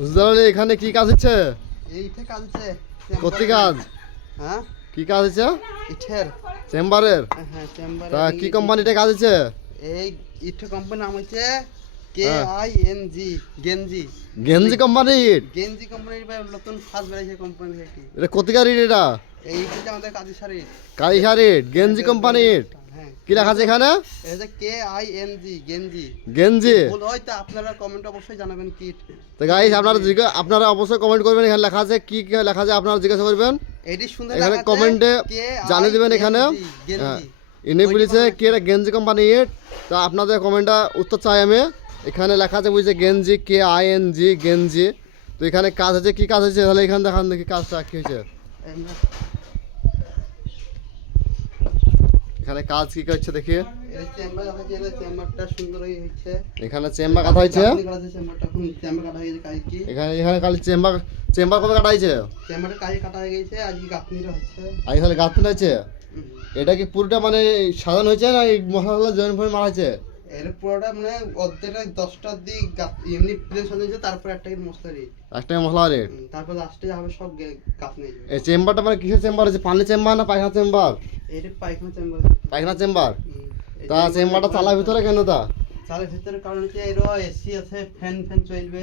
বুঝতে এখানে কি কাজ হচ্ছে? এইটা কাজ হচ্ছে। কতি কাজ? হ্যাঁ কি কাজ হচ্ছে? ইটের। চেম্বারের? হ্যাঁ চেম্বার। তা কি কোম্পানিতে কাজ হচ্ছে? এই ইটের কোম্পানি নাম হচ্ছে KING গেঞ্জি। গেঞ্জি কোম্পানি ইট? গেঞ্জি কোম্পানির নতুন ফার্স্ট বেরিয়েছে কোম্পানি থেকে। এটা কতিকার ইট এটা? এইটা আমাদের কাজী শাড়ি। কারিশার ইট, গেঞ্জি কোম্পানি ইট। হ্যাঁ কি লেখা আছে এখানে? এই যে KING গেঞ্জি। গেঞ্জি। ভুল হয় তা আপনারা কমেন্ট অবশ্যই জানাবেন কি। তো গাইস আপনারা অবশ্যই কমেন্ট করবেন, এখানে লেখা আছে কি কি লেখা আছে আপনারা জিজ্ঞাসা করবেন। এটি সুন্দর এখানে লেখা আছে কমেন্টে জানিয়ে দিবেন এখানে। গেঞ্জি। ইনি বলেছে কি এটা গেঞ্জি কোম্পানি ইট। তা আপনাদের কমেন্টটা উত্তর চাই আমি। এখানে লেখা আছে বুঝছে গেঞ্জি KING গেঞ্জি। তো এখানে কাজ হচ্ছে, কি কাজ হচ্ছে তাহলে এখানে দেখান দেখি কাজটা কি হয়েছে। এখানে কাজ কি করছে দেখি। এই চেম্বার দেখা যায়, চেম্বারটা সুন্দর হয়েছে। এখানে চেম্বার কাটা হয়েছে। চেম্বারটা এখন চেম্বার কাটা হয়ে গেছে কাজ কি। এখানে খালি চেম্বার কবে কাটা হয়েছে? চেম্বারটা কাজ কাটা হয়ে গেছে, আজকে গাঁথনিটা হচ্ছে। আজ খালি গাঁথনি হয়েছে। এটা কি পুরোটা মানে সাজানো হয়েছে না এই মশলা জয়েন ফয়েন মারা হয়েছে? এর পুরোটা মানে অর্ধেকটা 10টার দিক এমনি প্লেন সাজিয়েছে, তারপর একটা মশলা রেট, একটা মশলা রেট, তারপর লাস্টে হবে সব গাঁথনি। এই চেম্বারটা মানে কিসের চেম্বার আছে? পানি চেম্বার না পায়খানা চেম্বার? এটা পায়খানা চেম্বার। পায়খানা চেম্বার। তা চেম্বারটা চালার ভিতরে কেন তা? চালের ভিতরে কারণ হচ্ছে এর এসি আছে, ফ্যান চলবে,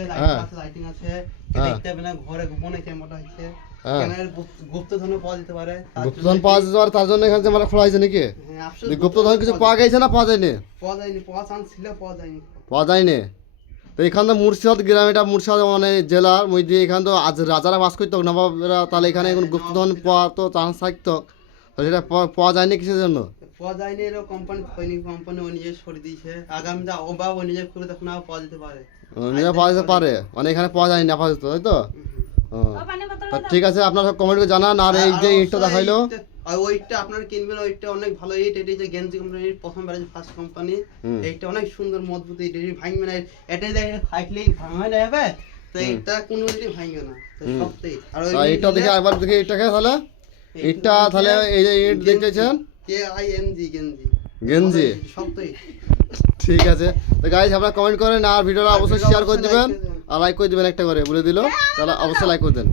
লাইটিং আছে। দেখতে হবে না ঘরে গোপনে চেম্বারটা হচ্ছে। গুপ্তধন পাওয়া যেতে পারে, গুপ্তধন পাওয়া যেতে পারে, তার জন্য এখানে চেম্বার খোলা হয়েছে নাকি? গুপ্তধন কিছু পাওয়া গেছে না পাওয়া যায়নি? পাওয়া চান্স ছিল, পাওয়া যায়নি। পাওয়া যায়নি। তো এখান তো মুর্শিদাবাদ গ্রাম, এটা মুর্শিদাবাদ মানে জেলার মধ্যে। এখান তো আজ রাজারা বাস করতো, নবাবরা। তাহলে এখানে এখন গুপ্তধন পাওয়া তো চান্স থাকতো, তাহলে সেটা পাওয়া যায়নি কিসের জন্য? পাওয়া যায়নি, এর কোম্পানি হয়নি, কোম্পানি ও নিজে সরিয়ে দিয়েছে। আগামী বা ও নিজে খুলে তখন পাওয়া যেতে পারে, নিজে পাওয়া যেতে পারে, মানে এখানে পাওয়া যায়নি আপাতত, তাই তো? ঠিক আছে, আপনারা কমেন্ট করে জানান। আর এই যে ইটটা দেখাইলো, ওইটা আপনারা কিনবেন, ওইটা অনেক ভালো ইট। এটা যে গেঞ্জি কোম্পানির প্রথম বেরিয়েছে ফার্স্ট কোম্পানি। এইটা অনেক সুন্দর মজবুত ইট, এটি ভাঙবে না। এটা দেখে ফাইটলেই ভাঙা যাবে, তো এটা কোনো দিনই ভাঙবে না। তো সবটাই। আর এইটা দেখে একবার দেখি এটাকে, তাহলে ইটটা তাহলে এই যে ইট দেখতেছেন KING গেঞ্জি গেঞ্জি সবটাই। ঠিক আছে। তো গাইস আপনারা কমেন্ট করেন আর ভিডিওটা অবশ্যই শেয়ার করে দিবেন আর লাইক করে দিবেন, একটা করে বলে দিল, তাহলে অবশ্যই লাইক করে দেন।